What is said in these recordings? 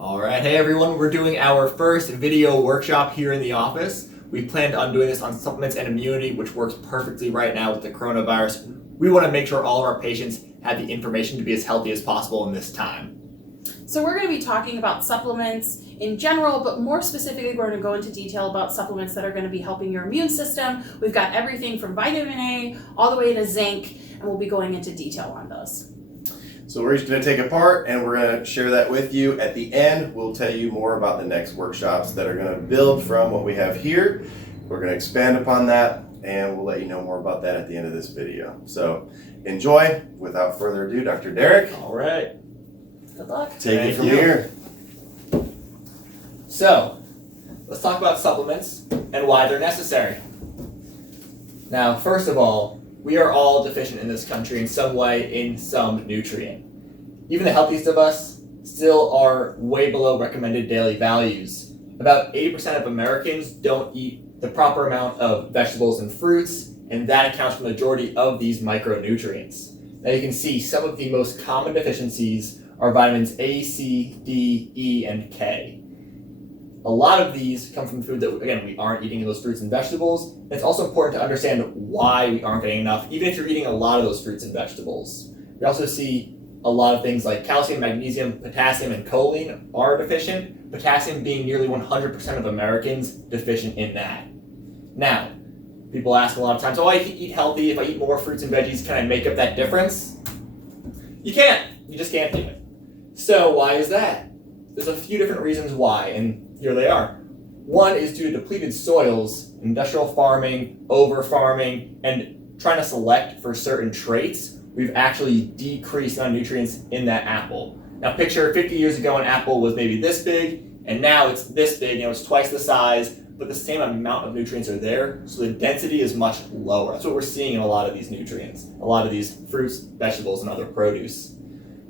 All right, hey everyone, we're doing our first video workshop here in the office. We planned on doing this on supplements and immunity, which works perfectly right now with the coronavirus. We want to make sure all of our patients have the information to be as healthy as possible in this time. So we're going to be talking about supplements in general, but more specifically, we're going to go into detail about supplements that are going to be helping your immune system. We've got everything from vitamin A all the way to zinc, and we'll be going into detail on those. So we're each going to take a part and we're going to share that with you. At the end, we'll tell you more about the next workshops that are going to build from what we have here. We're going to expand upon that and we'll let you know more about that at the end of this video. So enjoy. Without further ado, Dr. Derek. All right. Good luck. Take it from Thank you. here. So, let's talk about supplements and why they're necessary. Now, first of all, we are all deficient in this country in some way, in some nutrient. Even the healthiest of us still are way below recommended daily values. About 80% of Americans don't eat the proper amount of vegetables and fruits, and that accounts for the majority of these micronutrients. Now you can see some of the most common deficiencies are vitamins A, C, D, E, and K. A lot of these come from food that, again, we aren't eating those fruits and vegetables. And it's also important to understand why we aren't getting enough, even if you're eating a lot of those fruits and vegetables. We also see a lot of things like calcium, magnesium, potassium, and choline are deficient, potassium being nearly 100% of Americans deficient in that. Now, people ask a lot of times, oh, I can eat healthy. If I eat more fruits and veggies, can I make up that difference? You can't. You just can't do it. So why is that? There's a few different reasons why, and here they are. One is due to depleted soils, industrial farming, over-farming, and trying to select for certain traits. We've actually decreased the amount of nutrients in that apple. Now picture 50 years ago an apple was maybe this big, and now it's this big, it's twice the size, but the same amount of nutrients are there, so the density is much lower. That's what we're seeing in a lot of these nutrients, a lot of these fruits, vegetables, and other produce.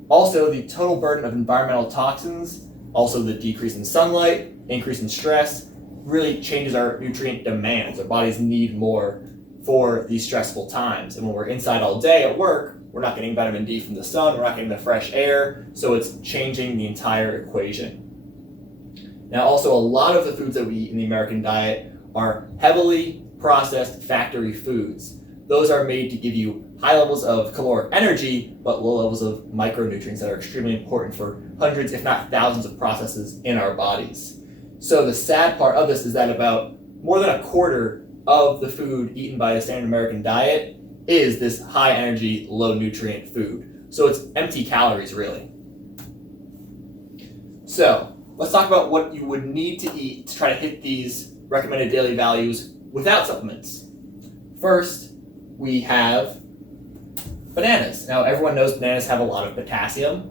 Also, the total burden of environmental toxins, also the decrease in sunlight, increase in stress, really changes our nutrient demands. Our bodies need more for these stressful times. And when we're inside all day at work, we're not getting vitamin D from the sun, we're not getting the fresh air, so it's changing the entire equation. Now also, a lot of the foods that we eat in the American diet are heavily processed factory foods. Those are made to give you high levels of caloric energy, but low levels of micronutrients that are extremely important for hundreds, if not thousands, of processes in our bodies. So the sad part of this is that about more than a quarter of the food eaten by the standard American diet is this high energy, low nutrient food. So it's empty calories, really. So let's talk about what you would need to eat to try to hit these recommended daily values without supplements. First, we have bananas. Now everyone knows bananas have a lot of potassium.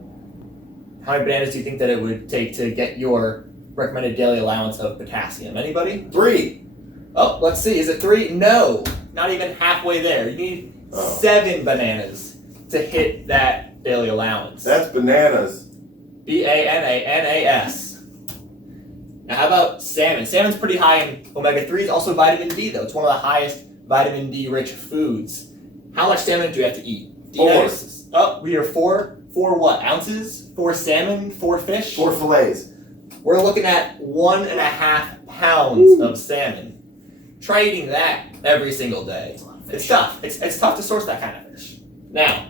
How many bananas do you think that it would take to get your recommended daily allowance of potassium? Anybody? 3. Oh, let's see. Is it 3? No, not even halfway there. You need 7 bananas to hit that daily allowance. That's bananas. B-A-N-A-N-A-S. Now how about salmon? Salmon's pretty high in omega-3s, also vitamin D though. It's one of the highest vitamin D rich foods. How much salmon do you have to eat? 4. Oh, we are 4 what? Ounces? 4 salmon? 4 fish? 4 fillets. We're looking at 1.5 pounds of salmon. Try eating that every single day. It's tough. It's tough to source that kind of fish. Now,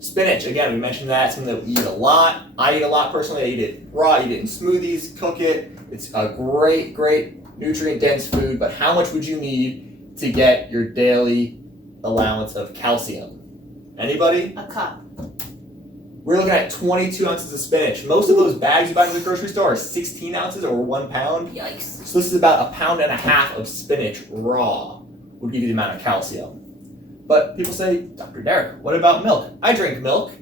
spinach, again, we mentioned that. It's something that we eat a lot. I eat a lot personally. I eat it raw, I eat it in smoothies, cook it. It's a great, great nutrient-dense food, but how much would you need to get your daily allowance of calcium? Anybody? A cup. We're looking at 22 ounces of spinach. Most of those bags you buy from the grocery store are 16 ounces or 1 pound. Yikes. So this is about 1.5 pounds of spinach raw would give you the amount of calcium. But people say, Dr. Derek, what about milk? I drink milk.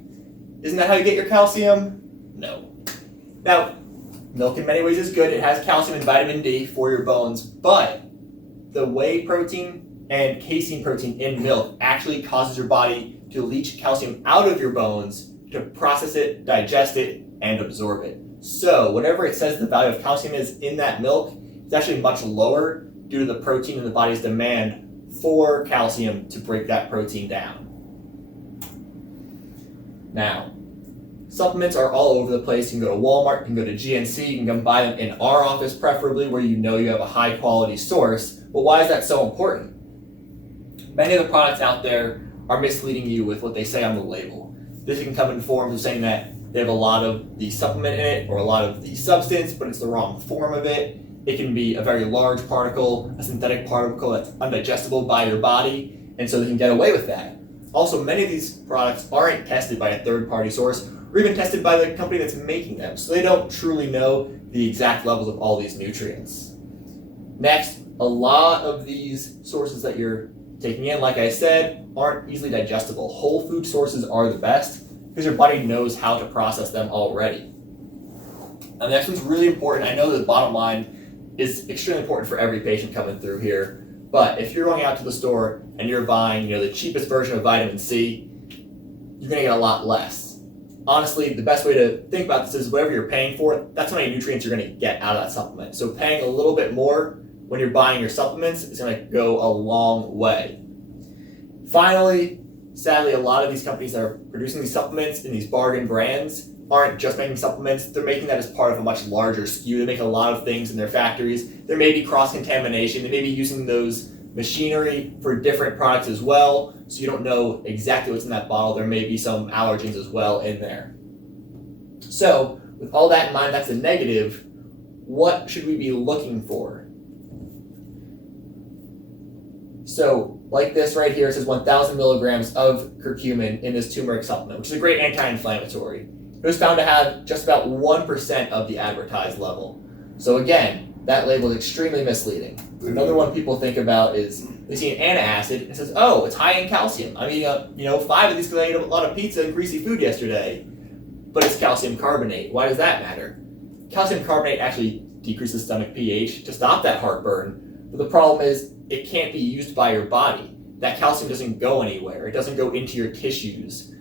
Isn't that how you get your calcium? No. Now, milk in many ways is good. It has calcium and vitamin D for your bones, but the whey protein and casein protein in milk actually causes your body to leach calcium out of your bones to process it, digest it, and absorb it. So whatever it says the value of calcium is in that milk, it's actually much lower due to the protein in the body's demand for calcium to break that protein down. Now, Supplements are all over the place. You can go to Walmart, you can go to GNC, you can come buy them in our office preferably where you know you have a high quality source. But why is that so important? Many of the products out there are misleading you with what they say on the label. This can come in forms of saying that they have a lot of the supplement in it or a lot of the substance, but it's the wrong form of it. It can be a very large particle, a synthetic particle that's undigestible by your body, and so they can get away with that. Also, many of these products aren't tested by a third-party source or even tested by the company that's making them, so they don't truly know the exact levels of all these nutrients. Next, a lot of these sources that you're taking in, like I said, aren't easily digestible. Whole food sources are the best because your body knows how to process them already. And the next one's really important. I know that the bottom line is extremely important for every patient coming through here, but if you're going out to the store and you're buying, the cheapest version of vitamin C, you're going to get a lot less. Honestly, the best way to think about this is whatever you're paying for, that's how many nutrients you're going to get out of that supplement. So paying a little bit more when you're buying your supplements is going to go a long way. Finally, sadly, a lot of these companies that are producing these supplements in these bargain brands aren't just making supplements, they're making that as part of a much larger SKU. They make a lot of things in their factories. There may be cross-contamination. They may be using those machinery for different products as well, so you don't know exactly what's in that bottle. There may be some allergens as well in there. So, with all that in mind, that's a negative. What should we be looking for? So, like this right here, it says 1,000 milligrams of curcumin in this turmeric supplement, which is a great anti-inflammatory. It was found to have just about 1% of the advertised level. So again, that label is extremely misleading. Another one people think about is they see an antacid and it says, oh, it's high in calcium. I mean, 5 of these because I ate a lot of pizza and greasy food yesterday. But it's calcium carbonate. Why does that matter? Calcium carbonate actually decreases stomach pH to stop that heartburn. But the problem is it can't be used by your body. That calcium doesn't go anywhere. It doesn't go into your tissues.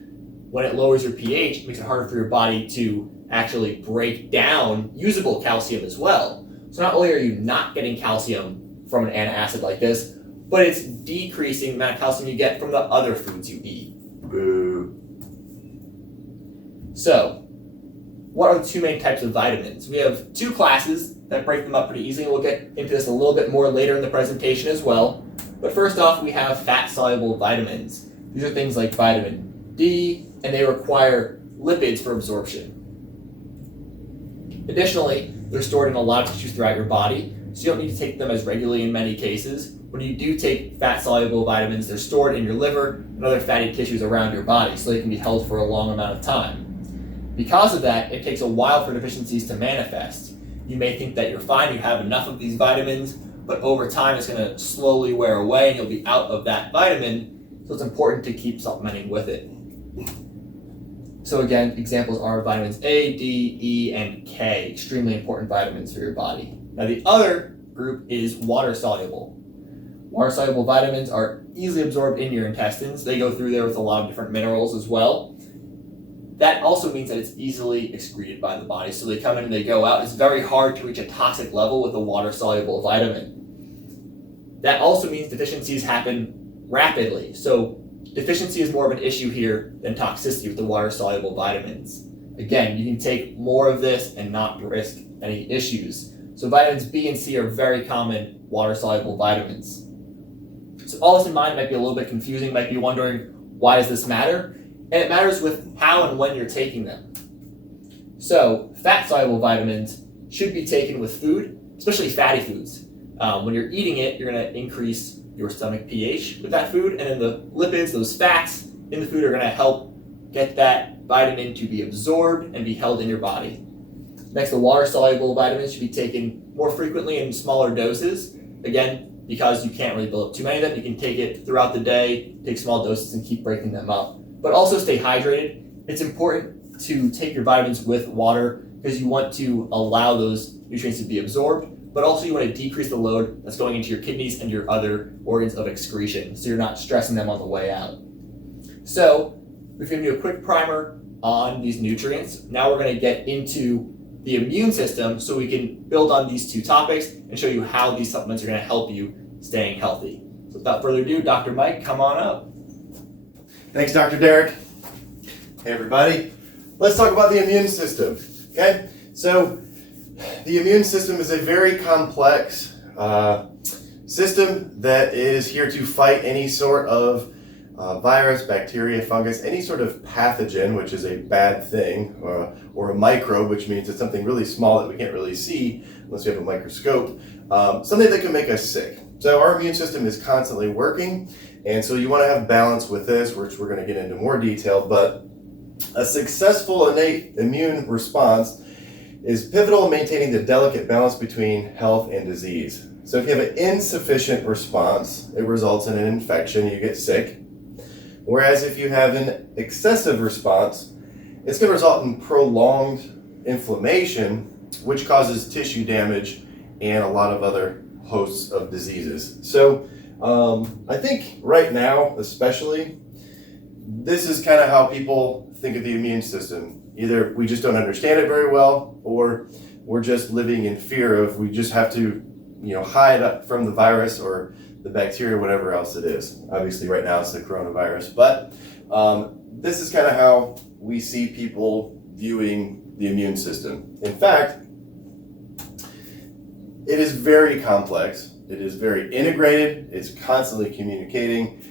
When it lowers your pH, it makes it harder for your body to actually break down usable calcium as well. So not only are you not getting calcium from an antacid like this, but it's decreasing the amount of calcium you get from the other foods you eat. Boo. So, what are the two main types of vitamins? We have two classes that break them up pretty easily. We'll get into this a little bit more later in the presentation as well. But first off, we have fat-soluble vitamins. These are things like vitamin D, and they require lipids for absorption. Additionally, they're stored in a lot of tissues throughout your body, so you don't need to take them as regularly in many cases. When you do take fat-soluble vitamins, they're stored in your liver and other fatty tissues around your body, so they can be held for a long amount of time. Because of that, it takes a while for deficiencies to manifest. You may think that you're fine, you have enough of these vitamins, but over time it's going to slowly wear away and you'll be out of that vitamin, so it's important to keep supplementing with it. So again, examples are vitamins A, D, E, and K, extremely important vitamins for your body. Now the other group is water-soluble. Water-soluble vitamins are easily absorbed in your intestines. They go through there with a lot of different minerals as well. That also means that it's easily excreted by the body. So they come in and they go out. It's very hard to reach a toxic level with a water-soluble vitamin. That also means deficiencies happen rapidly. So deficiency is more of an issue here than toxicity with the water-soluble vitamins. Again, you can take more of this and not risk any issues. So vitamins B and C are very common water-soluble vitamins. So all this in mind, it might be a little bit confusing, might be wondering, why does this matter? And it matters with how and when you're taking them. So fat-soluble vitamins should be taken with food, especially fatty foods. When you're eating it, you're going to increase your stomach pH with that food, and then the lipids, those fats in the food, are going to help get that vitamin to be absorbed and be held in your body. Next, the water-soluble vitamins should be taken more frequently in smaller doses. Again, because you can't really build up too many of them, you can take it throughout the day, take small doses and keep breaking them up. But also stay hydrated. It's important to take your vitamins with water because you want to allow those nutrients to be absorbed, but also you want to decrease the load that's going into your kidneys and your other organs of excretion, so you're not stressing them on the way out. So we've given you a quick primer on these nutrients. Now we're going to get into the immune system so we can build on these two topics and show you how these supplements are going to help you staying healthy. So without further ado, Dr. Mike, come on up. Thanks, Dr. Derek. Hey, everybody. let's talk about the immune system. Okay, so the immune system is a very complex system that is here to fight any sort of virus, bacteria, fungus, any sort of pathogen, which is a bad thing, or a microbe, which means it's something really small that we can't really see unless we have a microscope, something that can make us sick. So our immune system is constantly working, and so you want to have balance with this, which we're going to get into more detail, but a successful innate immune response is pivotal in maintaining the delicate balance between health and disease. So if you have an insufficient response, it results in an infection, you get sick. Whereas if you have an excessive response, it's going to result in prolonged inflammation, which causes tissue damage and a lot of other hosts of diseases. So I think right now, especially, this is kind of how people think of the immune system. Either we just don't understand it very well, or we're just living in fear of we just have to, hide up from the virus or the bacteria, whatever else it is. Obviously, right now it's the coronavirus, but this is kind of how we see people viewing the immune system. In fact, it is very complex. It is very integrated. It's constantly communicating.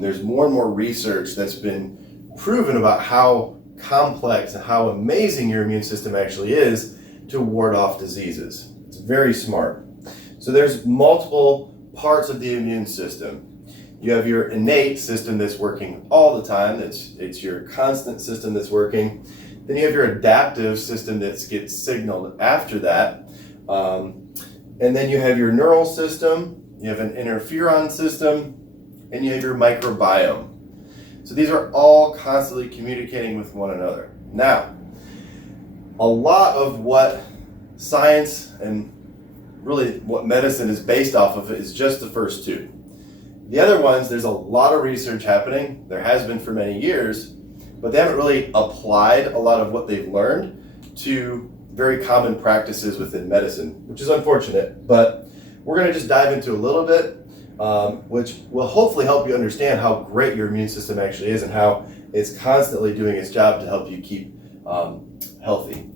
There's more and more research that's been proven about how complex and how amazing your immune system actually is to ward off diseases. It's very smart. So there's multiple parts of the immune system. You have your innate system that's working all the time. It's your constant system that's working. Then you have your adaptive system that gets signaled after that. And then you have your neural system, you have an interferon system, and you have your microbiome. So these are all constantly communicating with one another. Now, a lot of what science and really what medicine is based off of is just the first two. The other ones, there's a lot of research happening. There has been for many years, but they haven't really applied a lot of what they've learned to very common practices within medicine, which is unfortunate, but we're going to just dive into a little bit, which will hopefully help you understand how great your immune system actually is and how it's constantly doing its job to help you keep healthy.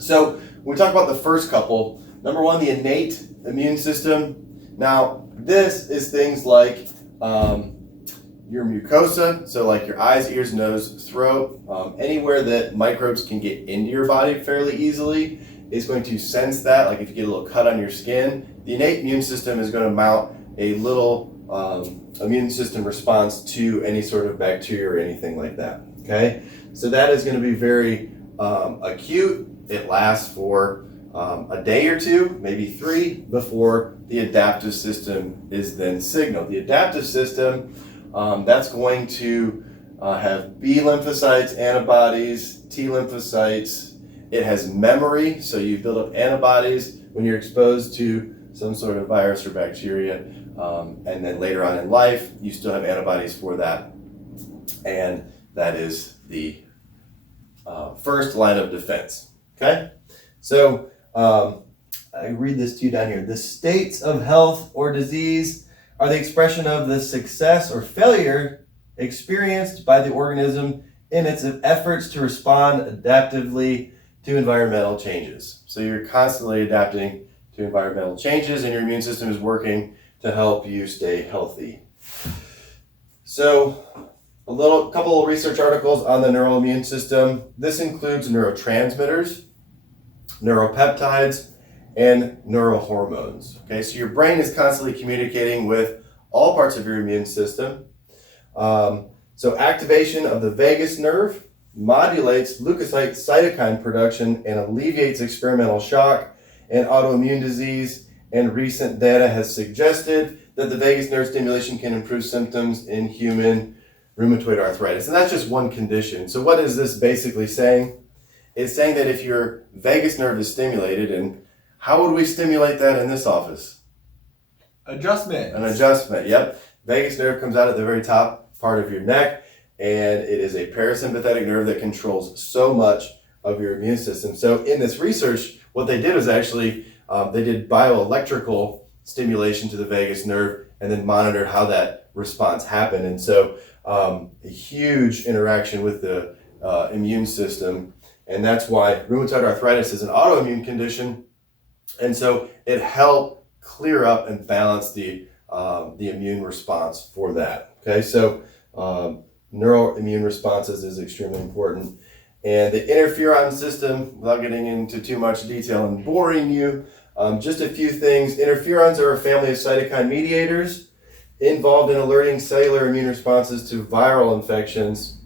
So when we talk about the first couple, number one, the innate immune system. Now, this is things like your mucosa, so like your eyes, ears, nose, throat, anywhere that microbes can get into your body fairly easily is going to sense that. Like if you get a little cut on your skin, the innate immune system is going to mount a little immune system response to any sort of bacteria or anything like that. Okay, so that is going to be very acute. It lasts for a day or two, maybe 3, before the adaptive system is then signaled. The adaptive system, that's going to have B lymphocytes, antibodies, T lymphocytes. It has memory, so you build up antibodies when you're exposed to some sort of virus or bacteria, and then later on in life, you still have antibodies for that, and that is the first line of defense. Okay, so I read this to you down here. The states of health or disease are the expression of the success or failure experienced by the organism in its efforts to respond adaptively to environmental changes. So you're constantly adapting to environmental changes, and your immune system is working to help you stay healthy. So a couple of research articles on the neural immune system. This includes neurotransmitters, neuropeptides, and neurohormones. Okay, so your brain is constantly communicating with all parts of your immune system. So activation of the vagus nerve modulates leukocyte cytokine production and alleviates experimental shock and autoimmune disease. And recent data has suggested that the vagus nerve stimulation can improve symptoms in human rheumatoid arthritis. And that's just one condition. So what is this basically saying? It's saying that if your vagus nerve is stimulated, and how would we stimulate that in this office? Adjustment. An adjustment, yep. Vagus nerve comes out at the very top part of your neck, and it is a parasympathetic nerve that controls so much of your immune system. So in this research, what they did was actually, they did bioelectrical stimulation to the vagus nerve and then monitored how that response happened. And so a huge interaction with the immune system. And that's why rheumatoid arthritis is an autoimmune condition. And so it helped clear up and balance the immune response for that. Okay, so neural immune responses is extremely important. And the interferon system, without getting into too much detail and boring you, just a few things. Interferons are a family of cytokine mediators involved in alerting cellular immune responses to viral infections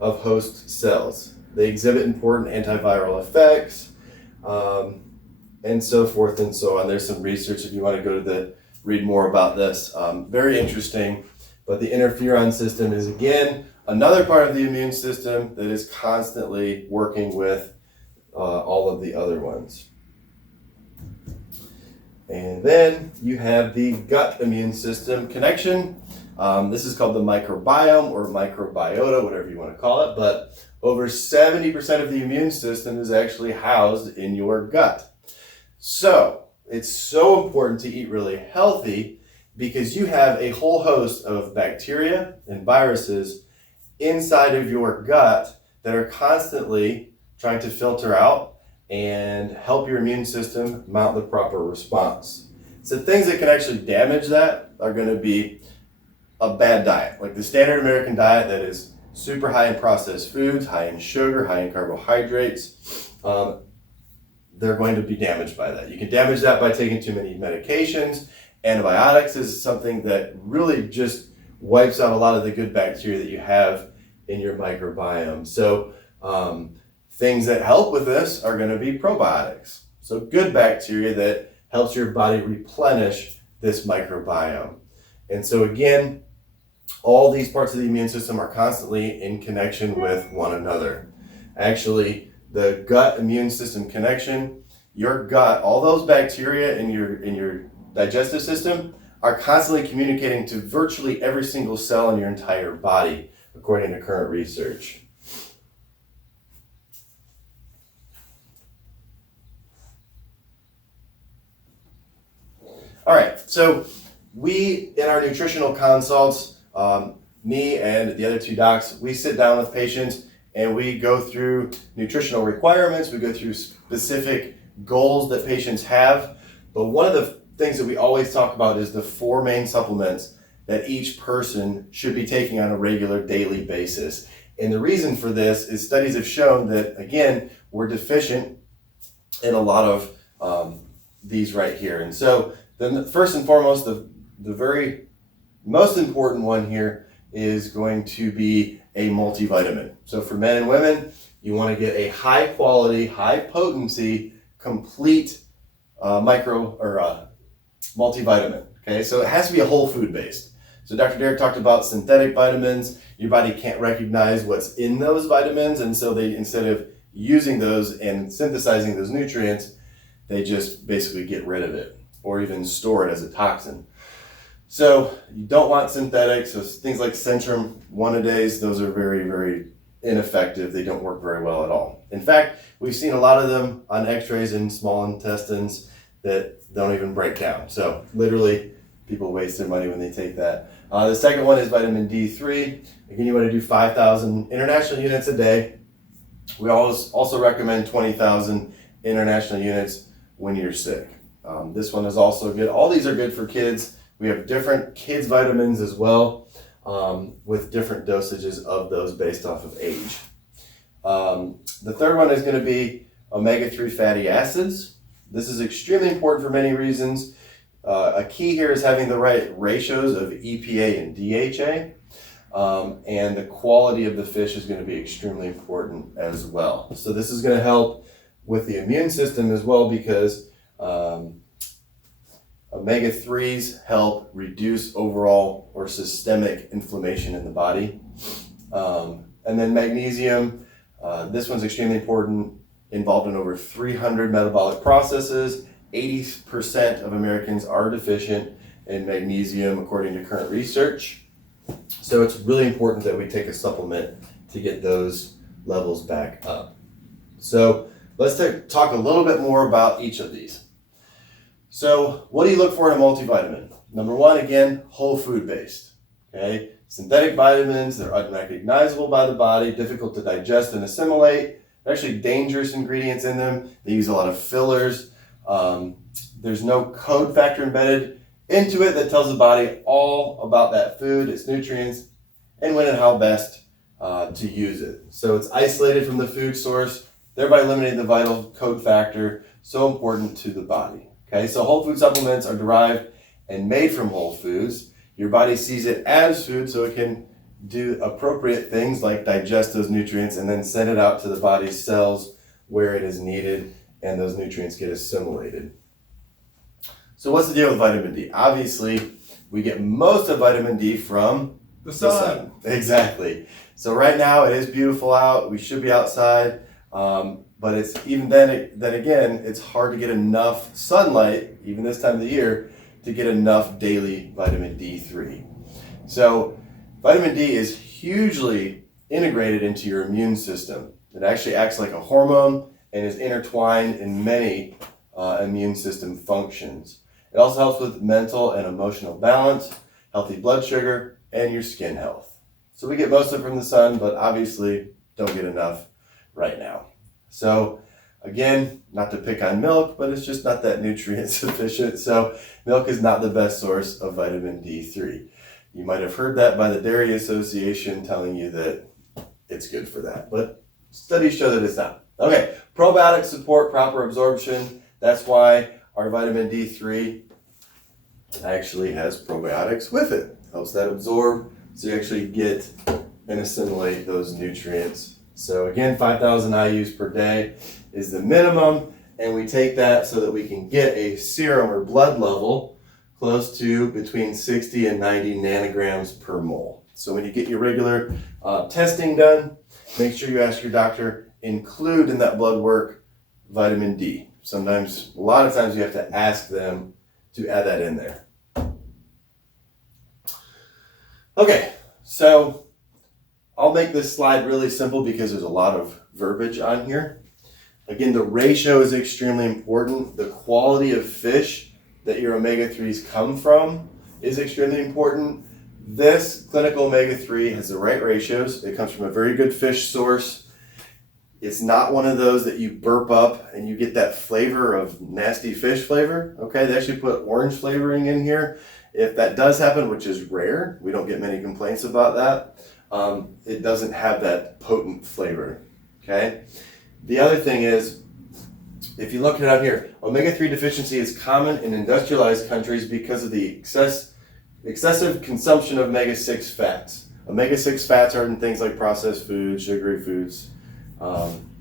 of host cells. They exhibit important antiviral effects, and so forth and so on. There's some research if you want to go to read more about this. Very interesting. But the interferon system is, again, another part of the immune system that is constantly working with all of the other ones. And then you have the gut immune system connection. This is called the microbiome or microbiota, whatever you want to call it. But over 70% of the immune system is actually housed in your gut. So it's so important to eat really healthy because you have a whole host of bacteria and viruses inside of your gut that are constantly trying to filter out and help your immune system mount the proper response. So things that can actually damage that are going to be a bad diet, like the standard American diet that is super high in processed foods, high in sugar, high in carbohydrates. They're going to be damaged by that. You can damage that by taking too many medications. Antibiotics is something that really just wipes out a lot of the good bacteria that you have in your microbiome. So things that help with this are going to be probiotics. So good bacteria that helps your body replenish this microbiome. And so again, all these parts of the immune system are constantly in connection with one another. Actually, the gut immune system connection, your gut, all those bacteria in your digestive system are constantly communicating to virtually every single cell in your entire body, according to current research. All right, so we, in our nutritional consults, me and the other two docs, we sit down with patients and we go through nutritional requirements, we go through specific goals that patients have. But one of the things that we always talk about is the 4 main supplements that each person should be taking on a regular daily basis. And the reason for this is studies have shown that, again, we're deficient in a lot of these right here. And so then first and foremost, the very most important one here is going to be a multivitamin. So for men and women, you want to get a high quality, high potency, complete multivitamin. Okay, so it has to be a whole food based. So Dr. Derek talked about synthetic vitamins. Your body can't recognize what's in those vitamins, and so they, instead of using those and synthesizing those nutrients, they just basically get rid of it or even store it as a toxin. So you don't want synthetics. So things like Centrum one-a-days, those are very, very ineffective. They don't work very well at all. In fact, we've seen a lot of them on x-rays in small intestines that don't even break down. So literally, people waste their money when they take that. The second one is vitamin D3. Again, you want to do 5,000 international units a day. We always also recommend 20,000 international units when you're sick. This one is also good. All these are good for kids. We have different kids vitamins as well, with different dosages of those based off of age. The third one is going to be omega-3 fatty acids. This is extremely important for many reasons. A key here is having the right ratios of EPA and DHA, and the quality of the fish is going to be extremely important as well. So this is going to help with the immune system as well, because omega-3s help reduce overall or systemic inflammation in the body. And then magnesium, this one's extremely important, involved in over 300 metabolic processes. 80% of Americans are deficient in magnesium according to current research. So it's really important that we take a supplement to get those levels back up. So let's talk a little bit more about each of these. So what do you look for in a multivitamin? Number one, again, whole food based. Okay, synthetic vitamins. They're unrecognizable by the body, difficult to digest and assimilate. They're actually dangerous ingredients in them. They use a lot of fillers. There's no code factor embedded into it that tells the body all about that food, its nutrients, and when and how best to use it. So it's isolated from the food source, thereby eliminating the vital code factor so important to the body. Okay, so whole food supplements are derived and made from whole foods. Your body sees it as food, so it can do appropriate things like digest those nutrients and then send it out to the body's cells where it is needed, and those nutrients get assimilated. So what's the deal with vitamin D? Obviously, we get most of vitamin D from The sun. Exactly. So right now it is beautiful out. We should be outside, but it's even then again, it's hard to get enough sunlight, even this time of the year, to get enough daily vitamin D3. So vitamin D is hugely integrated into your immune system. It actually acts like a hormone and is intertwined in many immune system functions. It also helps with mental and emotional balance, healthy blood sugar, and your skin health. So we get most of it from the sun, but obviously don't get enough right now. So again, not to pick on milk, but it's just not that nutrient sufficient. So milk is not the best source of vitamin D3. You might have heard that by the Dairy Association telling you that it's good for that, but studies show that it's not. Okay, probiotics support proper absorption. That's why our vitamin D3 actually has probiotics with it. Helps that absorb so you actually get and assimilate those nutrients. So again, 5,000 IUs per day is the minimum, and we take that so that we can get a serum or blood level close to between 60 and 90 nanograms per mole. So when you get your regular testing done, make sure you ask your doctor, include in that blood work vitamin D. Sometimes, a lot of times you have to ask them to add that in there. Okay, so I'll make this slide really simple because there's a lot of verbiage on here. Again, the ratio is extremely important. The quality of fish that your omega-3s come from is extremely important. This clinical omega-3 has the right ratios. It comes from a very good fish source. It's not one of those that you burp up and you get that flavor of nasty fish flavor. Okay, they actually put orange flavoring in here. If that does happen, which is rare, we don't get many complaints about that, it doesn't have that potent flavor. Okay. The other thing is, if you look it out here, omega-3 deficiency is common in industrialized countries because of the excessive consumption of omega-6 fats. Omega-6 fats are in things like processed foods, sugary foods,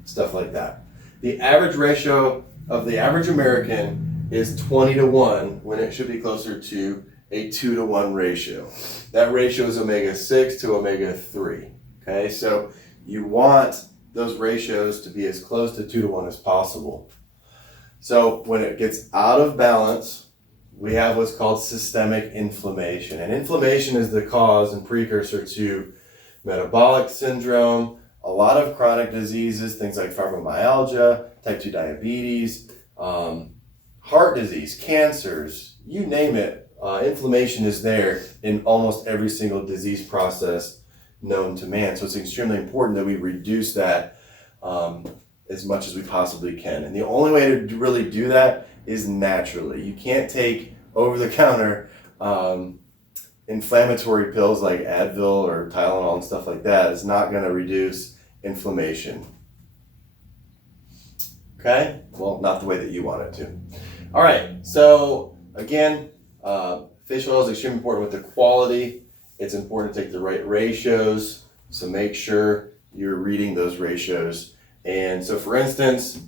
stuff like that. The average ratio of the average American is 20-1 when it should be closer to a 2-1 ratio. That ratio is omega-6 to omega-3. Okay, so you want those ratios to be as close to 2-1 as possible. So when it gets out of balance, we have what's called systemic inflammation. And inflammation is the cause and precursor to metabolic syndrome, a lot of chronic diseases, things like fibromyalgia, type 2 diabetes, heart disease, cancers, you name it. Inflammation is there in almost every single disease process known to man. So it's extremely important that we reduce that as much as we possibly can. And the only way to really do that is naturally. You can't take over-the-counter inflammatory pills like Advil or Tylenol and stuff like that. It's not going to reduce inflammation. Okay? Well, not the way that you want it to. All right. So again, fish oil is extremely important with the quality. It's important to take the right ratios. So make sure you're reading those ratios. And so for instance,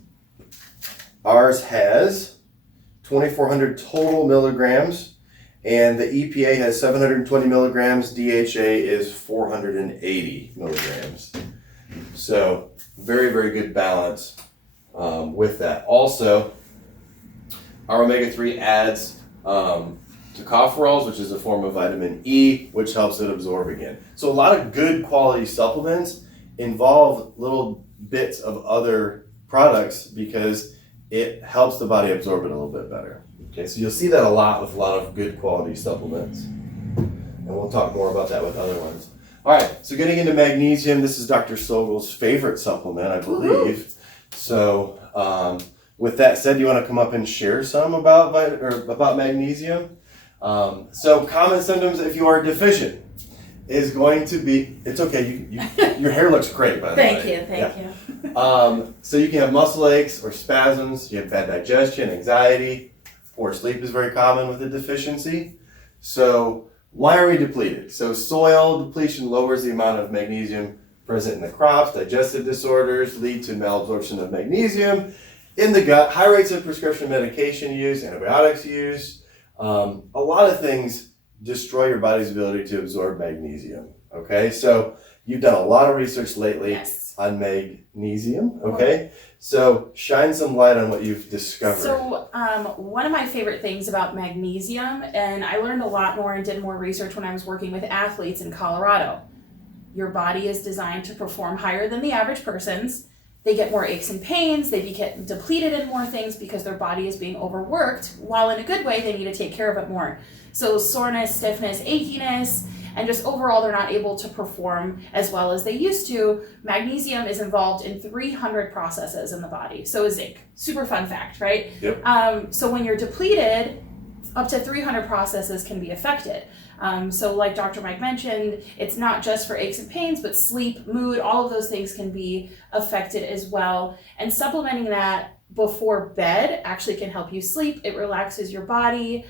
ours has 2,400 total milligrams, and the EPA has 720 milligrams. DHA is 480 milligrams. So very, very good balance with that. Also, our omega-3 adds tocopherols, which is a form of vitamin E, which helps it absorb again. So a lot of good quality supplements involve little bits of other products because it helps the body absorb it a little bit better. Okay, so you'll see that a lot with a lot of good quality supplements. And and we'll talk more about that with other ones. All right, so getting into magnesium, this is Dr. Sogel's favorite supplement, I believe. So with that said, you want to come up and share some about magnesium? So common symptoms if you are deficient is going to be, it's okay, your hair looks great, by the way. Thank you. So you can have muscle aches or spasms, you have bad digestion, anxiety, poor sleep is very common with a deficiency. So why are we depleted? So soil depletion lowers the amount of magnesium present in the crops. Digestive disorders lead to malabsorption of magnesium in the gut. High rates of prescription medication use, antibiotics use. A lot of things destroy your body's ability to absorb magnesium. Okay, so you've done a lot of research lately on magnesium. Okay, so shine some light on what you've discovered. So one of my favorite things about magnesium, and I learned a lot more and did more research when I was working with athletes in Colorado. Your body is designed to perform higher than the average person's. They get more aches and pains, they get depleted in more things because their body is being overworked, while in a good way, they need to take care of it more. So soreness, stiffness, achiness, and just overall they're not able to perform as well as they used to. Magnesium is involved in 300 processes in the body. So is zinc. Super fun fact, right? Yep. So when you're depleted, up to 300 processes can be affected. So like Dr. Mike mentioned, it's not just for aches and pains, but sleep, mood, all of those things can be affected as well. And supplementing that before bed actually can help you sleep. It relaxes your body,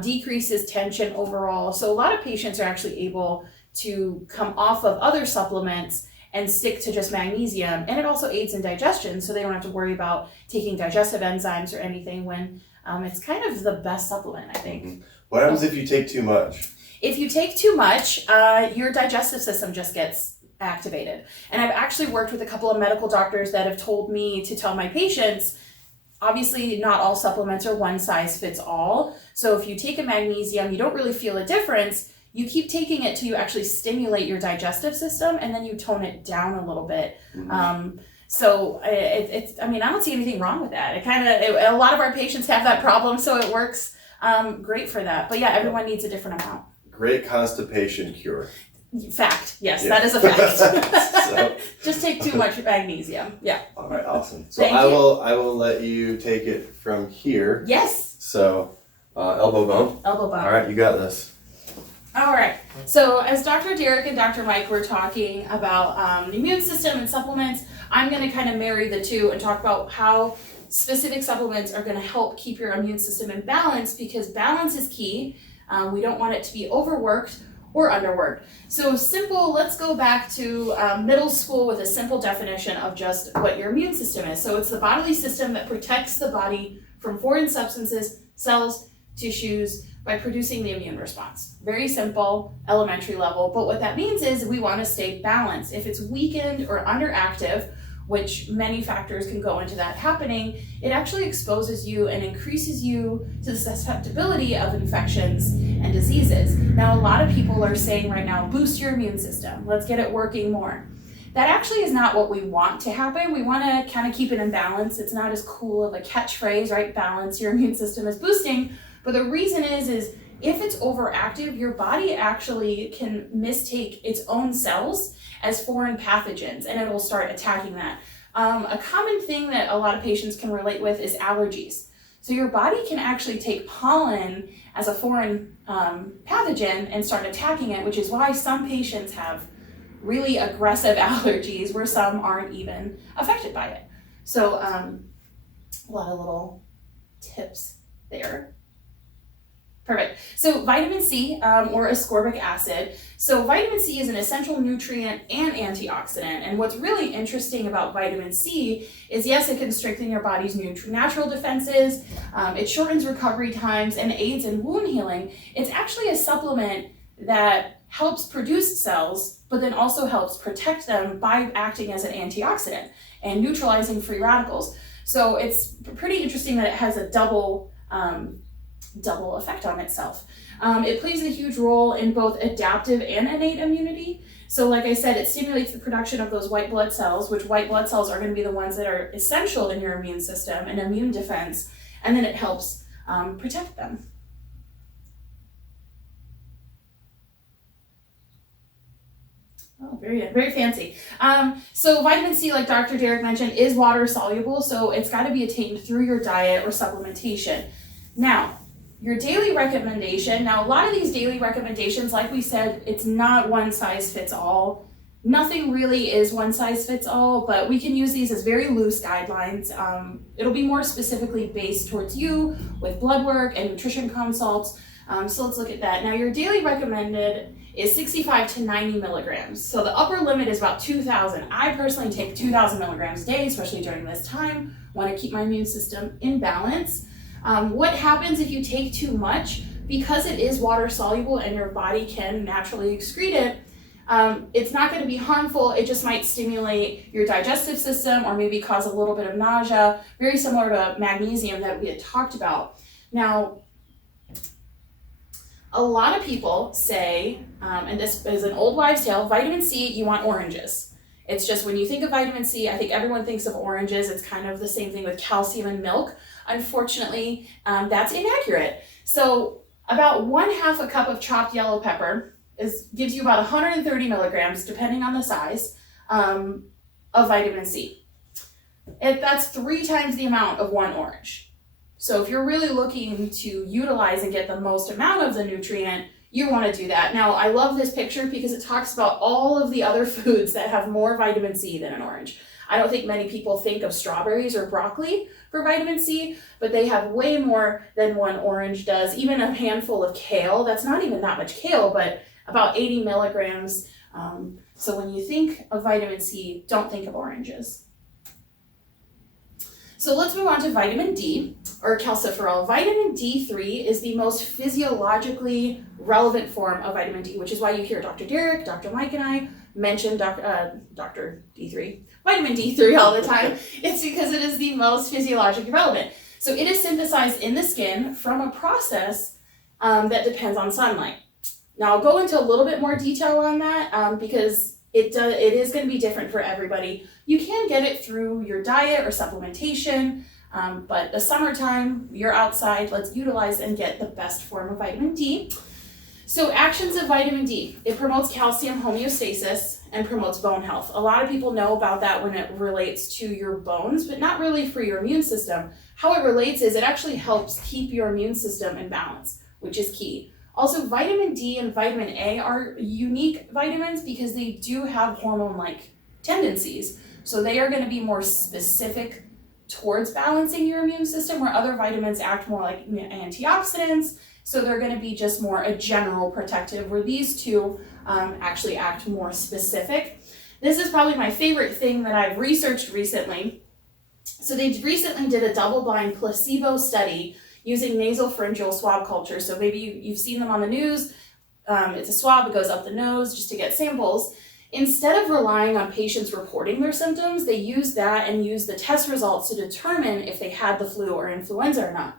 decreases tension overall. So a lot of patients are actually able to come off of other supplements and stick to just magnesium. And it also aids in digestion, so they don't have to worry about taking digestive enzymes or anything when it's kind of the best supplement, I think. Mm-hmm. What happens if you take too much? If you take too much, your digestive system just gets activated. And I've actually worked with a couple of medical doctors that have told me to tell my patients, obviously not all supplements are one size fits all. So if you take a magnesium, you don't really feel a difference. You keep taking it till you actually stimulate your digestive system, and then you tone it down a little bit. Mm-hmm. So I don't see anything wrong with that. A lot of our patients have that problem, so it works great for that. But yeah, everyone needs a different amount. Great constipation cure. Fact. Yes, yeah. That is a fact. So, just take too much magnesium. Yeah. All right, awesome. So I will let you take it from here. Yes. So elbow bump. Elbow bump. All right, you got this. All right. So as Dr. Derek and Dr. Mike were talking about the immune system and supplements, I'm going to kind of marry the two and talk about how specific supplements are going to help keep your immune system in balance, because balance is key. We don't want it to be overworked or underworked. So simple, let's go back to middle school with a simple definition of just what your immune system is. So it's the bodily system that protects the body from foreign substances, cells, tissues, by producing the immune response. Very simple, elementary level, but what that means is we want to stay balanced. If it's weakened or underactive, which many factors can go into that happening, it actually exposes you and increases you to the susceptibility of infections and diseases. Now, a lot of people are saying right now, boost your immune system, let's get it working more. That actually is not what we want to happen. We want to kind of keep it in balance. It's not as cool of a catchphrase, right? Balance your immune system as boosting. But the reason is if it's overactive, your body actually can mistake its own cells as foreign pathogens, and it will start attacking that. A common thing that a lot of patients can relate with is allergies. So your body can actually take pollen as a foreign pathogen and start attacking it, which is why some patients have really aggressive allergies where some aren't even affected by it. So a lot of little tips there. Perfect. So vitamin C, or ascorbic acid. So vitamin C is an essential nutrient and antioxidant. And what's really interesting about vitamin C is, yes, it can strengthen your body's natural defenses. It shortens recovery times and aids in wound healing. It's actually a supplement that helps produce cells, but then also helps protect them by acting as an antioxidant and neutralizing free radicals. So it's pretty interesting that it has a double effect on itself. It plays a huge role in both adaptive and innate immunity. So like I said, it stimulates the production of those white blood cells, which white blood cells are going to be the ones that are essential in your immune system and immune defense, and then it helps protect them. Oh, very fancy. So vitamin C, like Dr. Derek mentioned, is water soluble, so it's got to be attained through your diet or supplementation. Now, your daily recommendation. Now, a lot of these daily recommendations, like we said, it's not one size fits all. Nothing really is one size fits all, but we can use these as very loose guidelines. It'll be more specifically based towards you with blood work and nutrition consults. So let's look at that. Now, your daily recommended is 65 to 90 milligrams. So the upper limit is about 2,000. I personally take 2,000 milligrams a day, especially during this time. Want to keep my immune system in balance. What happens if you take too much? Because it is water soluble and your body can naturally excrete it, it's not going to be harmful. It just might stimulate your digestive system or maybe cause a little bit of nausea, very similar to magnesium that we had talked about. Now, a lot of people say, and this is an old wives' tale, vitamin C, you want oranges. It's just when you think of vitamin C, I think everyone thinks of oranges. It's kind of the same thing with calcium and milk. Unfortunately, that's inaccurate. So about 1/2 a cup of chopped yellow pepper gives you about 130 milligrams, depending on the size, of vitamin C. That's 3 times the amount of 1 orange. So if you're really looking to utilize and get the most amount of the nutrient, you want to do that. Now, I love this picture because it talks about all of the other foods that have more vitamin C than an orange. I don't think many people think of strawberries or broccoli for vitamin C, but they have way more than 1 orange does. Even a handful of kale, that's not even that much kale, but about 80 milligrams. So when you think of vitamin C, don't think of oranges. So let's move on to vitamin D, or calciferol. Vitamin D3 is the most physiologically relevant form of vitamin D, which is why you hear Dr. Derek, Dr. Mike, and I mention Dr. D3, vitamin D3 all the time. It's because it is the most physiologically relevant. So it is synthesized in the skin from a process that depends on sunlight. Now I'll go into a little bit more detail on that because it is going to be different for everybody. You can get it through your diet or supplementation, but the summertime, you're outside, let's utilize and get the best form of vitamin D. So actions of vitamin D, it promotes calcium homeostasis and promotes bone health. A lot of people know about that when it relates to your bones, but not really for your immune system. How it relates is it actually helps keep your immune system in balance, which is key. Also, vitamin D and vitamin A are unique vitamins because they do have hormone-like tendencies. So they are going to be more specific towards balancing your immune system, where other vitamins act more like antioxidants. So they're going to be just more a general protective, where these two actually act more specific. This is probably my favorite thing that I've researched recently. So they recently did a double-blind placebo study using nasopharyngeal swab culture. So maybe you've seen them on the news. It's a swab that goes up the nose just to get samples. Instead of relying on patients reporting their symptoms, they used that and used the test results to determine if they had the flu or influenza or not.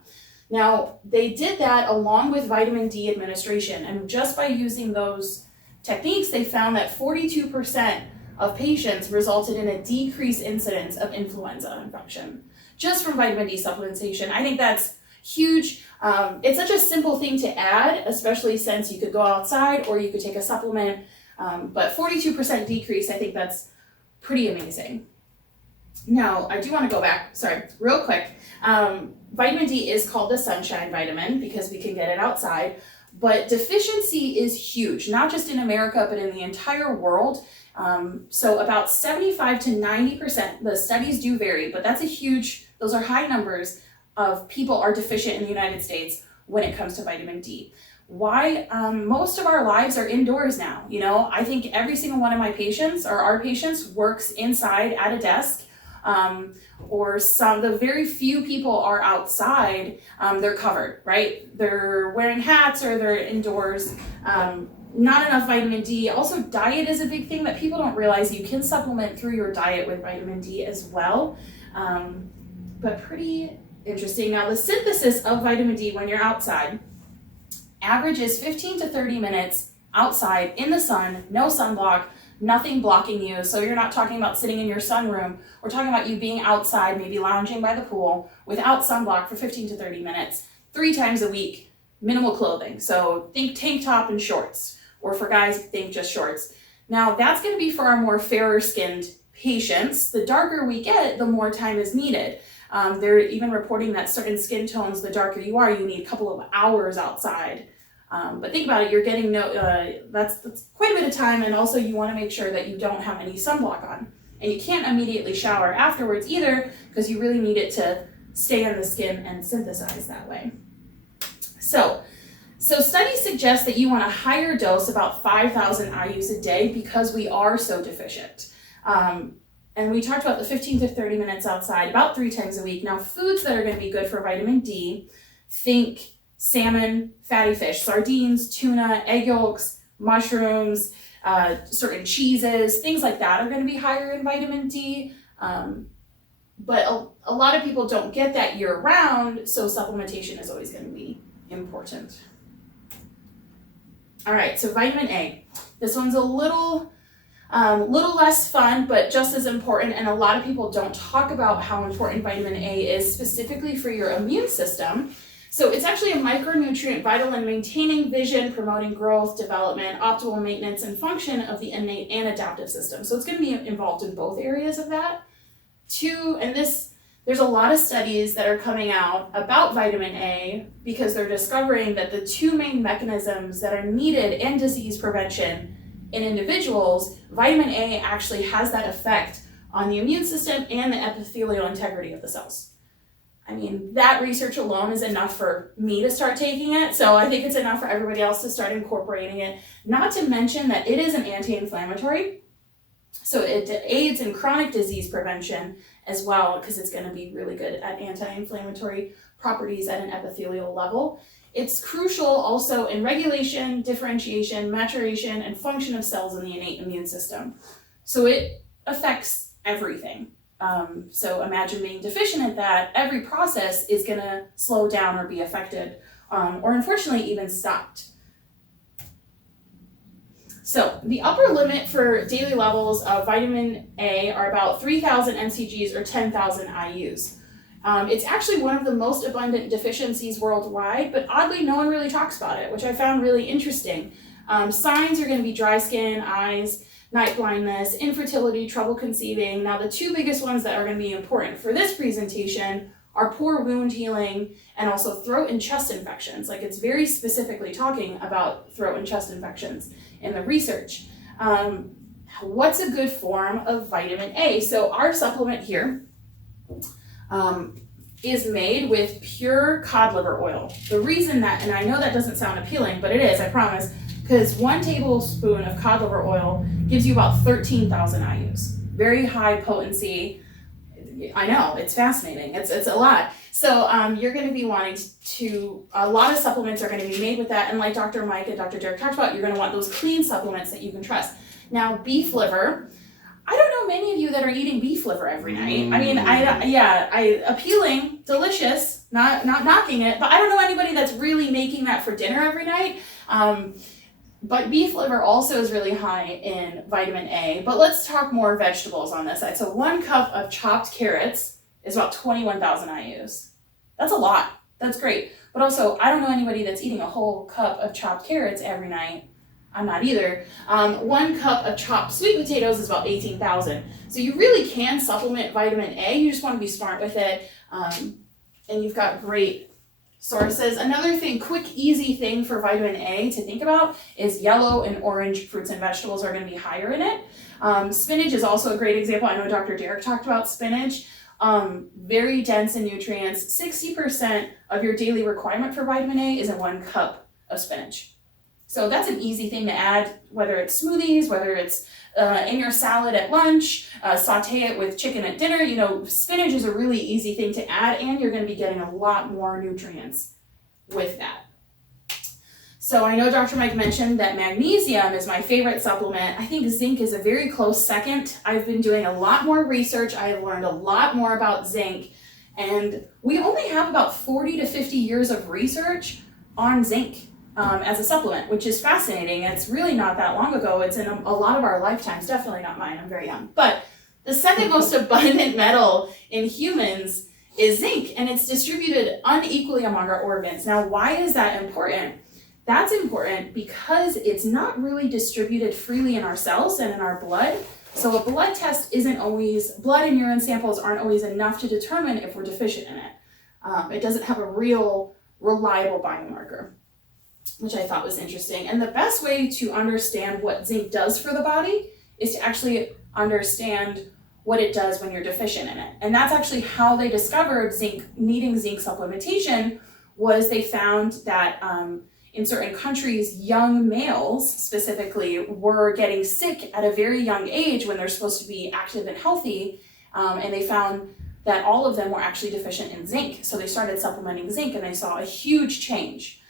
Now, they did that along with vitamin D administration, and just by using those techniques, they found that 42% of patients resulted in a decreased incidence of influenza infection just from vitamin D supplementation. I think that's huge. It's such a simple thing to add, especially since you could go outside or you could take a supplement, but 42% decrease, I think that's pretty amazing. Now, I do want to go back, real quick. Vitamin D is called the sunshine vitamin because we can get it outside, but deficiency is huge, not just in America, but in the entire world. So about 75 to 90%, the studies do vary, but those are high numbers of people are deficient in the United States when it comes to vitamin D. Why? Most of our lives are indoors now. I think every single one of my patients or our patients works inside at a desk, or the very few people are outside, they're covered, right? They're wearing hats or they're indoors. Not enough vitamin D. Also, diet is a big thing that people don't realize. You can supplement through your diet with vitamin D as well, but pretty interesting. Now, the synthesis of vitamin D when you're outside averages 15 to 30 minutes outside in the sun, no sunblock, nothing blocking you. So you're not talking about sitting in your sunroom. We're talking about you being outside, maybe lounging by the pool without sunblock for 15 to 30 minutes, 3 times a week, minimal clothing. So think tank top and shorts, or for guys, think just shorts. Now, that's going to be for our more fairer skinned patients. The darker we get, the more time is needed. They're even reporting that certain skin tones, the darker you are, you need a couple of hours outside. But think about it, you're getting that's quite a bit of time, and also you want to make sure that you don't have any sunblock on. And you can't immediately shower afterwards either, because you really need it to stay on the skin and synthesize that way. So studies suggest that you want a higher dose, about 5,000 IUs a day, because we are so deficient. And we talked about the 15 to 30 minutes outside about 3 times a week. Now, foods that are going to be good for vitamin D, think salmon, fatty fish, sardines, tuna, egg yolks, mushrooms, certain cheeses, things like that are going to be higher in vitamin D. But a lot of people don't get that year round, so supplementation is always going to be important. All right, so vitamin A. This one's a little less fun, but just as important, and a lot of people don't talk about how important vitamin A is specifically for your immune system. So it's actually a micronutrient vital in maintaining vision, promoting growth, development, optimal maintenance, and function of the innate and adaptive system. So it's going to be involved in both areas of that. There's a lot of studies that are coming out about vitamin A because they're discovering that the 2 main mechanisms that are needed in disease prevention in individuals, vitamin A actually has that effect on the immune system and the epithelial integrity of the cells. I mean, that research alone is enough for me to start taking it, so I think it's enough for everybody else to start incorporating it. Not to mention that it is an anti-inflammatory, so it aids in chronic disease prevention as well, because it's going to be really good at anti-inflammatory properties at an epithelial level. It's crucial also in regulation, differentiation, maturation, and function of cells in the innate immune system. So it affects everything. So imagine being deficient at that, every process is going to slow down or be affected, or unfortunately even stopped. So the upper limit for daily levels of vitamin A are about 3,000 mcgs or 10,000 IUs. It's actually one of the most abundant deficiencies worldwide, but oddly no one really talks about it, which I found really interesting. Signs are going to be dry skin, eyes, night blindness, infertility, trouble conceiving. Now the 2 biggest ones that are going to be important for this presentation are poor wound healing and also throat and chest infections. Like, it's very specifically talking about throat and chest infections in the research. What's a good form of vitamin A? So our supplement here is made with pure cod liver oil. The reason that, and I know that doesn't sound appealing, but it is, I promise, because 1 tablespoon of cod liver oil gives you about 13,000 IUs. Very high potency. I know, it's fascinating. It's a lot. So you're going to be wanting to, a lot of supplements are going to be made with that. And like Dr. Mike and Dr. Derek talked about, you're going to want those clean supplements that you can trust. Now, beef liver, I don't know many of you that are eating beef liver every night. I mean, appealing, delicious, not knocking it, but I don't know anybody that's really making that for dinner every night. But beef liver also is really high in vitamin A. But let's talk more vegetables on this side. So 1 cup of chopped carrots is about 21,000 IUs. That's a lot. That's great. But also, I don't know anybody that's eating a whole cup of chopped carrots every night. I'm not either. 1 cup of chopped sweet potatoes is about 18,000. So you really can supplement vitamin A. You just want to be smart with it. And you've got great sources. Another thing, quick, easy thing for vitamin A to think about is yellow and orange fruits and vegetables are going to be higher in it. Spinach is also a great example. I know Dr. Derek talked about spinach. Very dense in nutrients. 60% of your daily requirement for vitamin A is in 1 cup of spinach. So that's an easy thing to add, whether it's smoothies, whether it's in your salad at lunch, saute it with chicken at dinner. You know, spinach is a really easy thing to add, and you're going to be getting a lot more nutrients with that. So I know Dr. Mike mentioned that magnesium is my favorite supplement. I think zinc is a very close second. I've been doing a lot more research. I have learned a lot more about zinc, and we only have about 40 to 50 years of research on zinc as a supplement, which is fascinating. It's really not that long ago. It's in a lot of our lifetimes, definitely not mine, I'm very young. But the second most abundant metal in humans is zinc, and it's distributed unequally among our organs. Now, why is that important? that's important because it's not really distributed freely in our cells and in our blood. So a blood test blood and urine samples aren't always enough to determine if we're deficient in it. It doesn't have a real reliable biomarker, which I thought was interesting. And the best way to understand what zinc does for the body is to actually understand what it does when you're deficient in it. And that's actually how they discovered needing zinc supplementation. Was they found that in certain countries, young males specifically were getting sick at a very young age when they're supposed to be active and healthy, and they found that all of them were actually deficient in zinc. So they started supplementing zinc and they saw a huge change.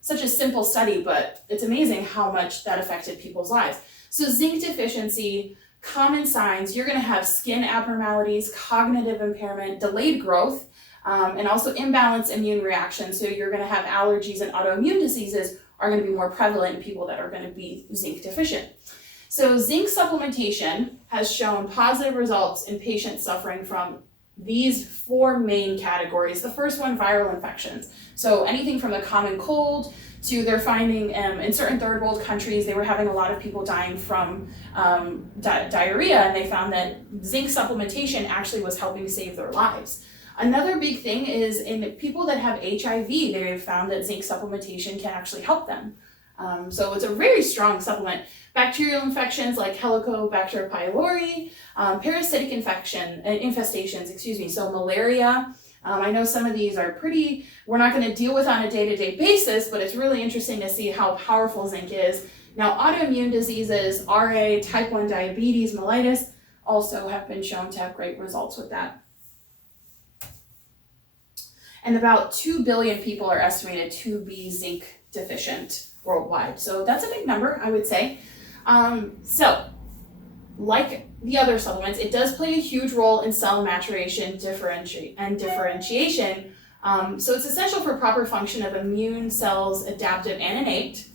Such a simple study, but it's amazing how much that affected people's lives. So zinc deficiency, common signs, you're gonna have skin abnormalities, cognitive impairment, delayed growth, and also imbalanced immune reactions. So you're gonna have allergies and autoimmune diseases are gonna be more prevalent in people that are gonna be zinc deficient. So zinc supplementation has shown positive results in patients suffering from these 4 main categories. The first one, viral infections. So anything from the common cold to they're finding in certain third world countries, they were having a lot of people dying from diarrhea, and they found that zinc supplementation actually was helping save their lives. Another big thing is in people that have HIV, they've found that zinc supplementation can actually help them. So it's a very strong supplement. Bacterial infections like Helicobacter pylori, parasitic infestations, so malaria. I know some of these are we're not going to deal with on a day-to-day basis, but it's really interesting to see how powerful zinc is. Now, autoimmune diseases, RA, type 1 diabetes, mellitus, also have been shown to have great results with that. And about 2 billion people are estimated to be zinc deficient worldwide. So that's a big number, I would say. So, like the other supplements, it does play a huge role in cell maturation, differentiation. So it's essential for proper function of immune cells, adaptive and innate.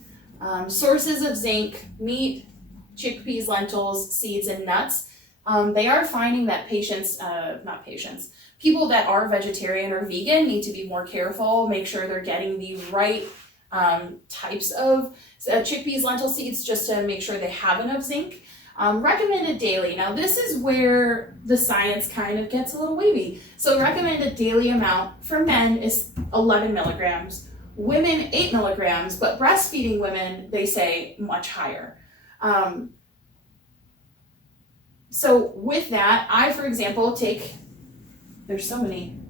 Sources of zinc, meat, chickpeas, lentils, seeds, and nuts. They are finding that people that are vegetarian or vegan need to be more careful, make sure they're getting the right types of chickpeas, lentil seeds, just to make sure they have enough zinc. Recommended daily. Now this is where the science kind of gets a little wavy. So recommended daily amount for men is 11 milligrams, women 8 milligrams, but breastfeeding women, they say much higher. So with that, I, for example, there's so many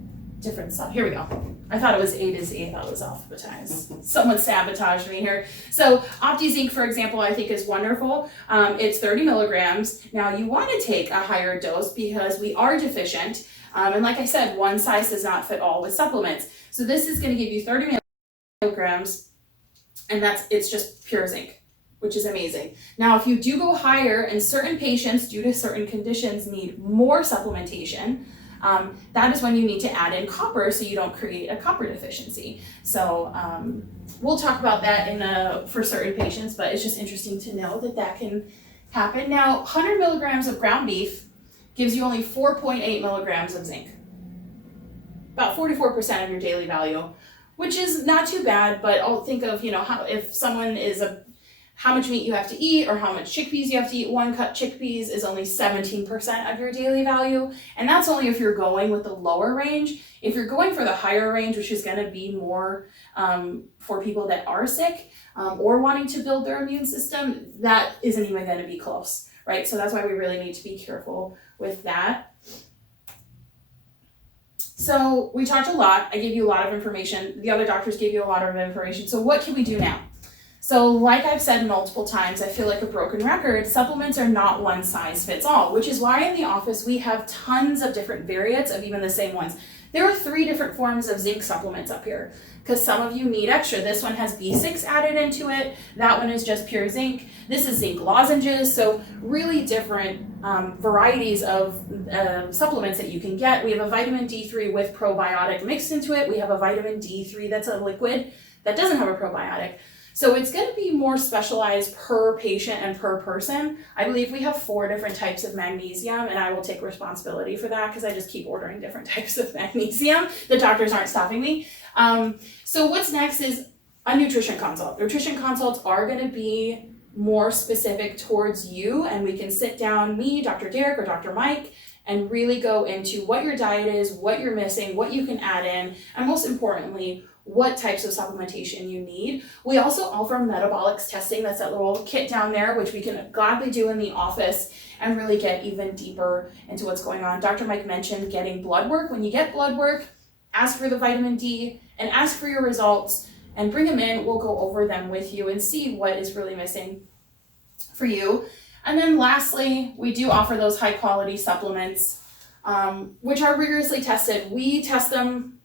different stuff. Here we go. I thought it was A to Z. I thought it was alphabetized. Someone sabotaged me here. So OptiZinc, for example, I think is wonderful. It's 30 milligrams. Now you want to take a higher dose because we are deficient. And like I said, one size does not fit all with supplements. So this is going to give you 30 milligrams, and it's just pure zinc, which is amazing. Now, if you do go higher, and certain patients, due to certain conditions, need more supplementation, that is when you need to add in copper so you don't create a copper deficiency. So we'll talk about that for certain patients, but it's just interesting to know that can happen. Now, 100 milligrams of ground beef gives you only 4.8 milligrams of zinc, about 44% of your daily value, which is not too bad, but I'll think of, how much meat you have to eat or how much chickpeas you have to eat. 1 cup chickpeas is only 17% of your daily value. And that's only if you're going with the lower range. If you're going for the higher range, which is going to be more for people that are sick or wanting to build their immune system, that isn't even going to be close, right? So that's why we really need to be careful with that. So we talked a lot. I gave you a lot of information. The other doctors gave you a lot of information. So what can we do now? So like I've said multiple times, I feel like a broken record, supplements are not one size fits all, which is why in the office we have tons of different variants of even the same ones. There are 3 different forms of zinc supplements up here because some of you need extra. This one has B6 added into it. That one is just pure zinc. This is zinc lozenges. So really different varieties of supplements that you can get. We have a vitamin D3 with probiotic mixed into it. We have a vitamin D3 that's a liquid that doesn't have a probiotic. So it's going to be more specialized per patient and per person. I believe we have 4 different types of magnesium, and I will take responsibility for that because I just keep ordering different types of magnesium. The doctors aren't stopping me. So what's next is a nutrition consult. Nutrition consults are going to be more specific towards you, and we can sit down, me, Dr. Derek, or Dr. Mike, and really go into what your diet is, what you're missing, what you can add in, and most importantly, what types of supplementation you need. We also offer metabolics testing. That's that little kit down there, which we can gladly do in the office and really get even deeper into what's going on. Dr. Mike mentioned getting blood work. When you get blood work, ask for the vitamin D and ask for your results and bring them in. We'll go over them with you and see what is really missing for you. And then lastly, we do offer those high quality supplements, which are rigorously tested. We test them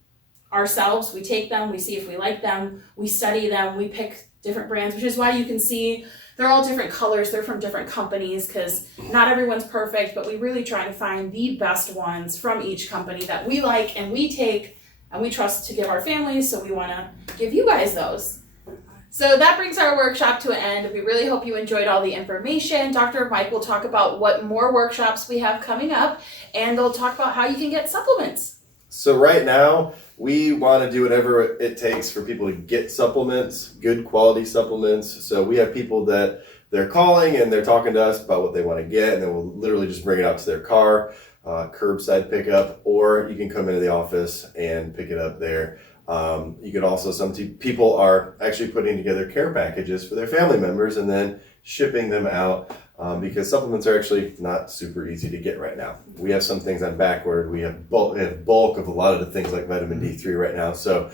ourselves. We take them, we see if we like them, we study them, we pick different brands, which is why you can see they're all different colors, they're from different companies, because not everyone's perfect, but we really try to find the best ones from each company that we like and we take and we trust to give our families, so we want to give you guys those. So that brings our workshop to an end. We really hope you enjoyed all the information. Dr. Mike will talk about what more workshops we have coming up, and they'll talk about how you can get supplements. So right now, we want to do whatever it takes for people to get supplements, good quality supplements. So we have people that they're calling and they're talking to us about what they want to get, and then we'll literally just bring it out to their car, curbside pickup, or you can come into the office and pick it up there. You could also, some people are actually putting together care packages for their family members and then shipping them out. Because supplements are actually not super easy to get right now. We have some things on back ordered. We have bulk of a lot of the things like vitamin D3 right now. So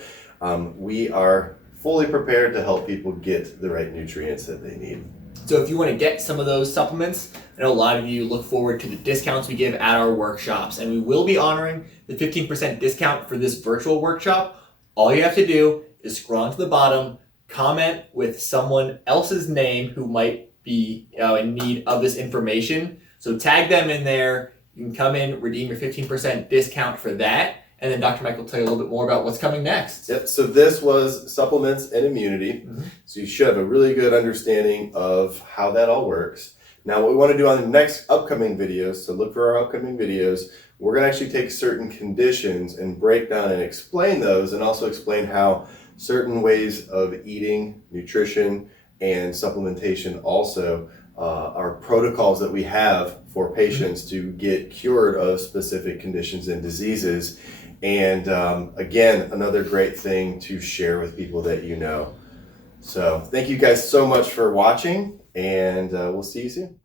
we are fully prepared to help people get the right nutrients that they need. So if you want to get some of those supplements, I know a lot of you look forward to the discounts we give at our workshops, and we will be honoring the 15% discount for this virtual workshop. All you have to do is scroll on to the bottom, comment with someone else's name who might be in need of this information. So tag them in there. You can come in, redeem your 15% discount for that. And then Dr. Mike will tell you a little bit more about what's coming next. Yep, so this was supplements and immunity. Mm-hmm. So you should have a really good understanding of how that all works. Now what we want to do on the next upcoming videos, so look for our upcoming videos, we're going to actually take certain conditions and break down and explain those, and also explain how certain ways of eating, nutrition, and supplementation also are protocols that we have for patients to get cured of specific conditions and diseases. And again, another great thing to share with people that you know. So thank you guys so much for watching, and we'll see you soon.